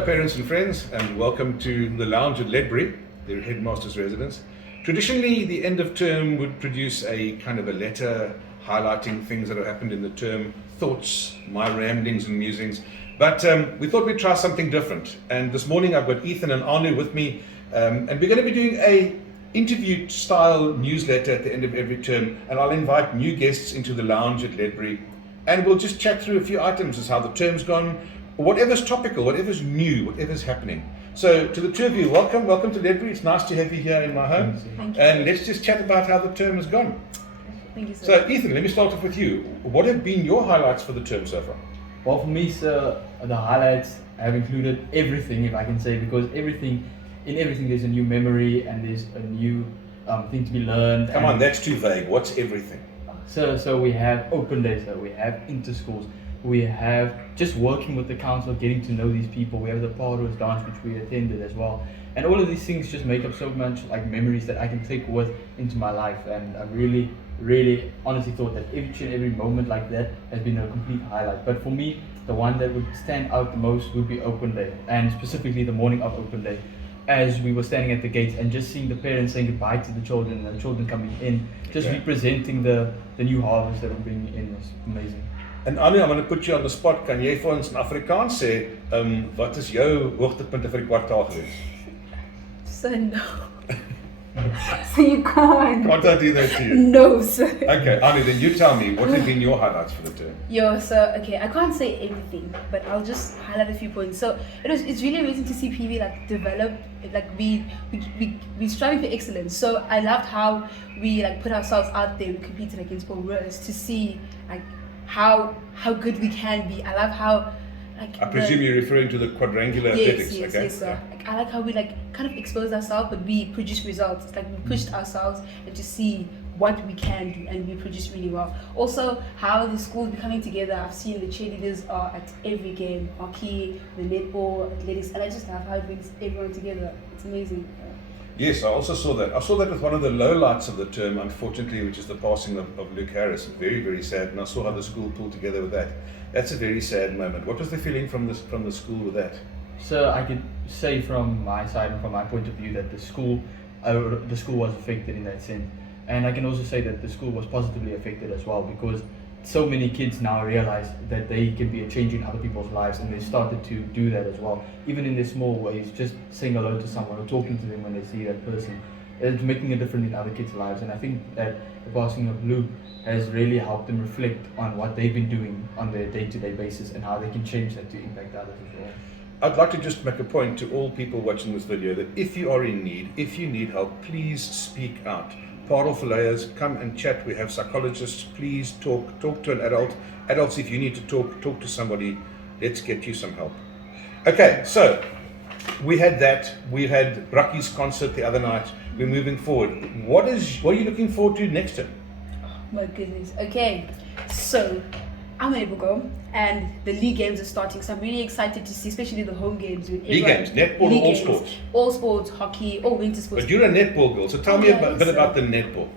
Hello parents and friends, and welcome to the lounge at Ledbury, their headmaster's residence. Traditionally, the end of term would produce a kind of a letter highlighting things that have happened in the term, thoughts, my ramblings and musings. But we thought we'd try something different. And this morning I've got Ethan and Anu with me, and we're going to be doing a interview style newsletter at the end of every term, and I'll invite new guests into the lounge at Ledbury, and we'll just chat through a few items as how the term's gone, whatever's topical, whatever's new, whatever's happening. So to the two of you, welcome to Ledbury. It's nice to have you here in my home. Thank you. And let's just chat about how the term has gone. Thank you, sir. So Ethan, let me start off with you. What have been your highlights for the term so far? Well, for me, sir, the highlights have included everything, if I can say, because in everything there's a new memory and there's a new thing to be learned. Come on, that's too vague. What's everything? So we have open days, so we have inter-schools, we have just working with the council, getting to know these people, we have the Parel dance which we attended as well. And all of these things just make up so much like memories that I can take with into my life, and I really honestly thought that each and every moment like that has been a complete highlight. But for me, the one that would stand out the most would be open day, and specifically the morning of open day, as we were standing at the gates and just seeing the parents saying goodbye to the children and the children coming in, just representing the new harvest that we're bringing in was amazing. En Anu, I'm going to put you on the spot. Kan jy vir ons in Afrikaans sê, wat is jou hoogtepunte vir die kwartaal gewees? So no. So you can't. Can't I do that to you? No, sir. Okay, Anu, then you tell me, what have been your highlights for the term? Okay, I can't say everything, but I'll just highlight a few points. So it's really amazing to see PV like develop, like we striving for excellence. So I loved how we like put ourselves out there, we competed against Paul to see like how good we can be. I love how I presume you're referring to the quadrangular athletics, yes, okay? Yes, sir. Like, I like how we like kind of expose ourselves, but we produce results. It's like we pushed ourselves and to see what we can do, and we produce really well. Also, how the schools be coming together. I've seen the cheerleaders are at every game, hockey, the netball, athletics, and I just love how it brings everyone together. It's amazing. Yes, I also saw that. I saw that with one of the lowlights of the term, unfortunately, which is the passing of Luke Harris. Very, very sad. And I saw how the school pulled together with that. That's a very sad moment. What was the feeling from the school with that? So I could say from my side and from my point of view that the school was affected in that sense. And I can also say that the school was positively affected as well, because so many kids now realize that they can be a change in other people's lives, and they started to do that as well, even in their small ways, just saying hello to someone or talking to them when they see that person. It's making a difference in other kids' lives, and I think that the passing of Luke has really helped them reflect on what they've been doing on their day-to-day basis and how they can change that to impact others as well. I'd like to just make a point to all people watching this video that if you are in need, if you need help, please speak out. Parel Vallei, come and chat. We have psychologists. Please talk to an adult. Adults, if you need to talk to somebody. Let's get you some help. Okay, so we had that. We had Bracky's concert the other night. We're moving forward. What are you looking forward to next term? Oh my goodness. Okay, so I'm able to go, and the league games are starting, so I'm really excited to see, especially the home games. League games, netball or all sports? All sports, hockey, all winter sports. But you're a netball girl, so tell me a bit about the netball.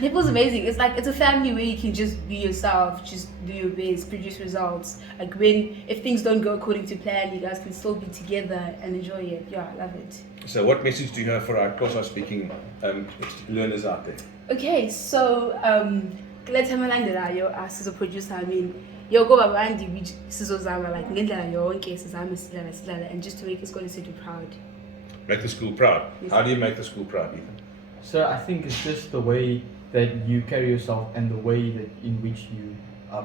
Netball's amazing. It's a family where you can just be yourself, just do your best, produce results. Like if things don't go according to plan, you guys can still be together and enjoy it. Yeah, I love it. So what message do you have for our Xhosa speaking learners out there? Okay, so let's have a line that as a producer, I mean, go babandi which sizozama like ngendlela yonke sizame sidlala and just to make the school city proud. Make the school proud. Yes. How do you make the school proud, Ethan? So I think it's just the way that you carry yourself and the way that in which you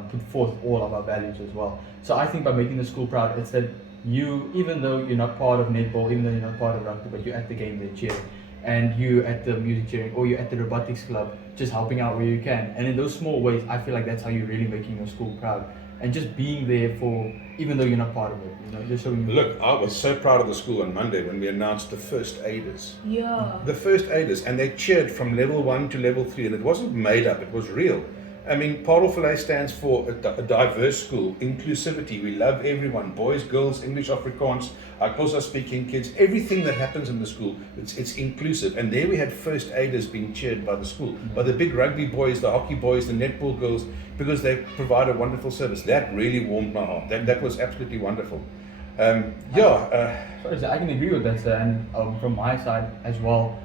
put forth all of our values as well. So I think by making the school proud, it's that you, even though you're not part of netball, even though you're not part of rugby, but you're at the game there cheering, and you at the music cheering, or you're at the robotics club, just helping out where you can. And in those small ways, I feel like that's how you're really making your school proud. And just being there for, even though you're not part of it, just showing. Look, I was so proud of the school on Monday when we announced the first aiders. Yeah. The first aiders, and they cheered from level 1 to level 3, and it wasn't made up, it was real. I mean, Parel Vallei stands for a diverse school, inclusivity. We love everyone, boys, girls, English, Afrikaans, our Xhosa speaking kids, everything that happens in the school, it's inclusive. And there we had first aiders being cheered by the school, by the big rugby boys, the hockey boys, the netball girls, because they provide a wonderful service. That really warmed my heart. That was absolutely wonderful. Sorry, sir, I can agree with that, sir. And from my side as well,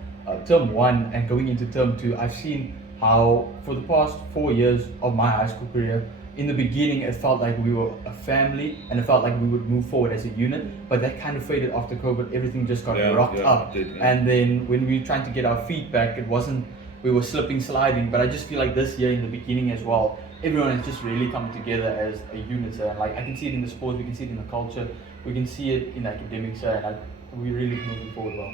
term 1 and going into term 2, I've seen how for the past 4 years of my high school career, in the beginning it felt like we were a family and it felt like we would move forward as a unit, but that kind of faded after COVID. Everything just got rocked up. And then when we were trying to get our feet back, it wasn't, we were slipping, sliding. But I just feel like this year in the beginning as well, everyone has just really come together as a unit, sir. And like I can see it in the sports, we can see it in the culture, we can see it in academics, sir, and we're really moving forward well.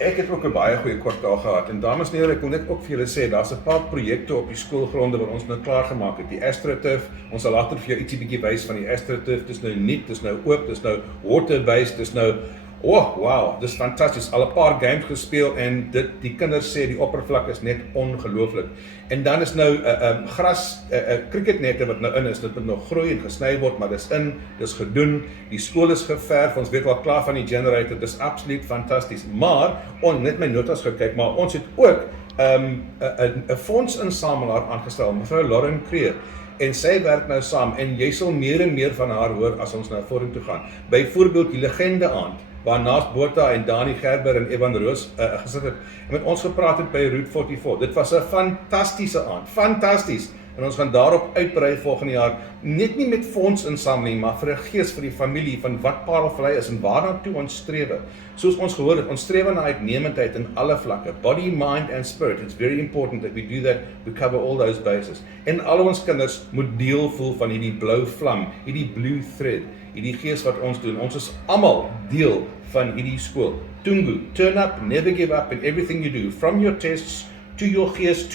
Ek het ook 'n baie goeie kwartaal gehad en dames en here, ek wil net ook vir julle sê daar's 'n paar projekte op die skoolgronde wat ons nou klaar gemaak het. Die AstroTurf, ons sal later vir jou ietsie bietjie wys van die AstroTurf. Dis nou nuut, dis nou oop, dis nou water-based, dis nou wow, dis fantasties. Al 'n paar games gespeel en die kinders sê die oppervlak is net ongelooflik. En dan is nou gras cricketnette wat nou in is. Dit moet nog groei en gesny word, maar dis in, dis gedoen. Die skool is geverf. Ons weet al klaar van die generator. Dis absoluut fantasties. Maar ons net my notas gekyk, maar ons het ook 'n fondsinsamelaar aangestel, mevrou Lauren Creer. En sy werk nou saam en jy sal meer en meer van haar hoor as ons nou vorentoe gaan. Byvoorbeeld die legende aand waar naast Botha en Dani Gerber en Evan Roos gesit het en met ons gepraat het by Route 44. Dit was 'n fantastiese aand, fantasties. En ons gaan daarop uitbrei volgende jaar, net nie met fondsinsameling, maar vir 'n gees vir die familie van wat Parel Vallei is en waarna toe ons strewe. Soos ons gehoor het, ons strewe na uitnemendheid in alle vlakke, body, mind and spirit. It's very important that we do that, we cover all those bases. En al ons kinders moet deel voel van hierdie blou vlam, hierdie blue thread, hierdie gees wat ons doen. Ons is almal deel van hierdie skool. Tungu, turn up, never give up in everything you do, from your tests to your gees,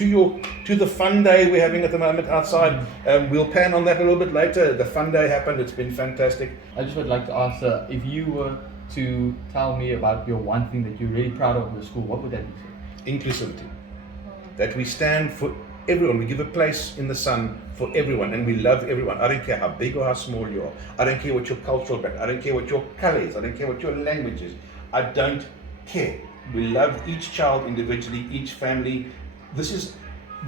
to the fun day we're having at the moment outside. We'll pan on that a little bit later. The fun day happened, it's been fantastic. I just would like to ask, if you were to tell me about your one thing that you're really proud of in the school, what would that be, sir? Inclusivity. That we stand for everyone, we give a place in the sun for everyone, and we love everyone. I don't care how big or how small you are. I don't care what your cultural background, I don't care what your color is, I don't care what your language is. I don't care. We love each child individually, each family.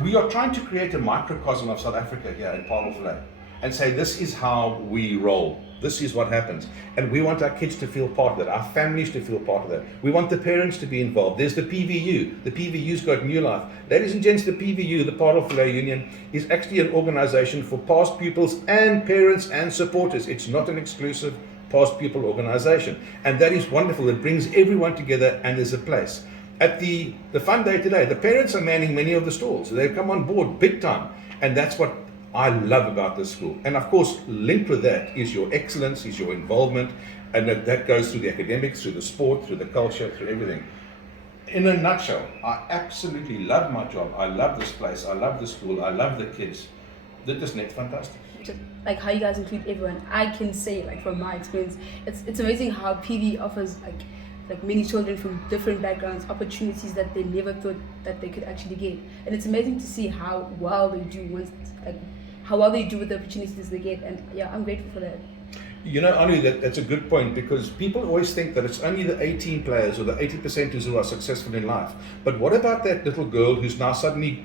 We are trying to create a microcosm of South Africa here in Parel Vallei and say this is how we roll. This is what happens. And we want our kids to feel part of that, our families to feel part of that. We want the parents to be involved. There's the PVU. The PVU's got new life. Ladies and gents, the PVU, the Parel Vallei Union, is actually an organization for past pupils and parents and supporters. It's not an exclusive past pupil organization. And that is wonderful. It brings everyone together and there's a place. At the fun day today, the parents are manning many of the stalls. They've come on board big time. And that's what I love about this school. And of course, linked with that is your excellence, is your involvement. And that goes through the academics, through the sport, through the culture, through everything. In a nutshell, I absolutely love my job. I love this place. I love the school. I love the kids. Dit is net fantastic. Just like how you guys include everyone. I can say, like from my experience, it's amazing how PV offers like many children from different backgrounds opportunities that they never thought that they could actually get. And it's amazing to see how well they do how well they do with the opportunities they get. And yeah, I'm grateful for that. You know, Anu, that's a good point, because people always think that it's only the 18 players or the 80%ers who are successful in life. But what about that little girl who's now suddenly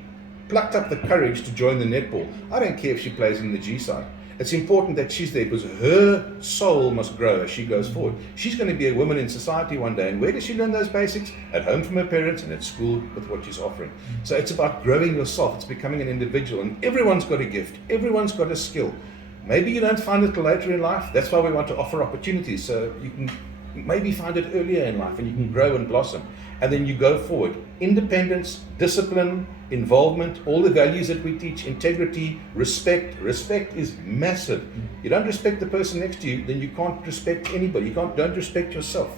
plucked up the courage to join the netball? I don't care if she plays in the G side. It's important that she's there because her soul must grow as she goes forward. She's going to be a woman in society one day. And where does she learn those basics? At home from her parents and at school with what she's offering. So it's about growing yourself. It's becoming an individual. And everyone's got a gift. Everyone's got a skill. Maybe you don't find it till later in life. That's why we want to offer opportunities. So you can maybe find it earlier in life and you can grow and blossom. And then you go forward. Independence, discipline, involvement, all the values that we teach, integrity, respect. Respect is massive. You don't respect the person next to you, then you can't respect anybody. You don't respect yourself.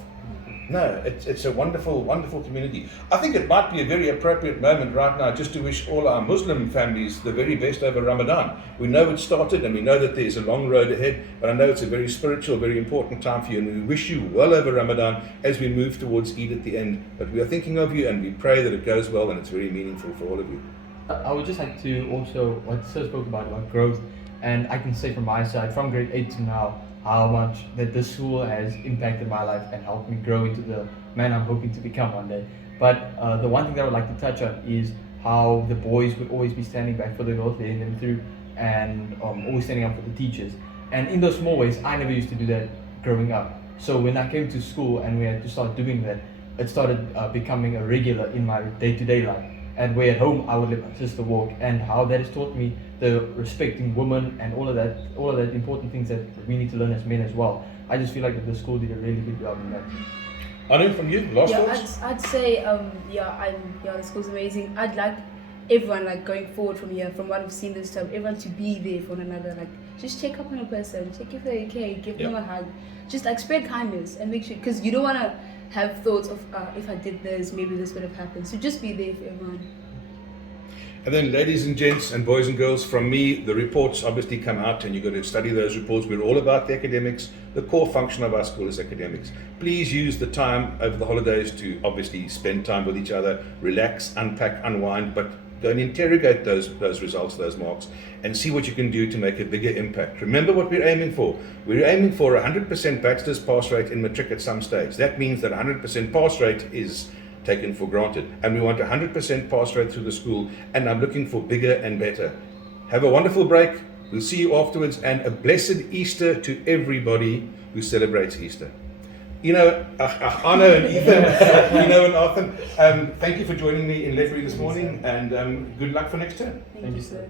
No, it's a wonderful, wonderful community. I think it might be a very appropriate moment right now just to wish all our Muslim families the very best over Ramadan. We know it started and we know that there's a long road ahead, but I know it's a very spiritual, very important time for you, and we wish you well over Ramadan as we move towards Eid at the end. But we are thinking of you and we pray that it goes well and it's very meaningful for all of you. I would just like to also, what Sir spoke about growth, and I can say from my side, from grade 8 to now, how much that this school has impacted my life and helped me grow into the man I'm hoping to become one day. But the one thing that I would like to touch on is how the boys would always be standing back for the girls, letting them through, and always standing up for the teachers. And in those small ways, I never used to do that growing up. So when I came to school and we had to start doing that, it started becoming a regular in my day-to-day life. And where at home I would let my sister walk, and how that has taught me the respecting women and all of that important things that we need to learn as men as well. I just feel like that the school did a really good job in that. Anu, from you, last Yeah, thoughts? I'd say the school's amazing. I'd like everyone like going forward from here, from what we've seen this time, everyone to be there for one another. Like just check up on a person, check if they're okay, give them a hug, just like spread kindness and make sure, because you don't want to have thoughts of if I did this, maybe this would have happened. So just be there for everyone. And then, ladies and gents and boys and girls, from me, the reports obviously come out and you've got to study those reports. We're all about the academics. The core function of our school is academics. Please use the time over the holidays to obviously spend time with each other, relax, unpack, unwind, but go and interrogate those results, those marks, and see what you can do to make a bigger impact. Remember what we're aiming for. We're aiming for a 100% bachelor's pass rate in matric at some stage. That means that 100% pass rate is taken for granted, and we want 100% pass rate through the school, and I'm looking for bigger and better. Have a wonderful break. We'll see you afterwards, and a blessed Easter to everybody who celebrates Easter. Arno and Ethan, and Arthur, thank you for joining me in Ledbury this morning, and good luck for next term. Thank you, sir.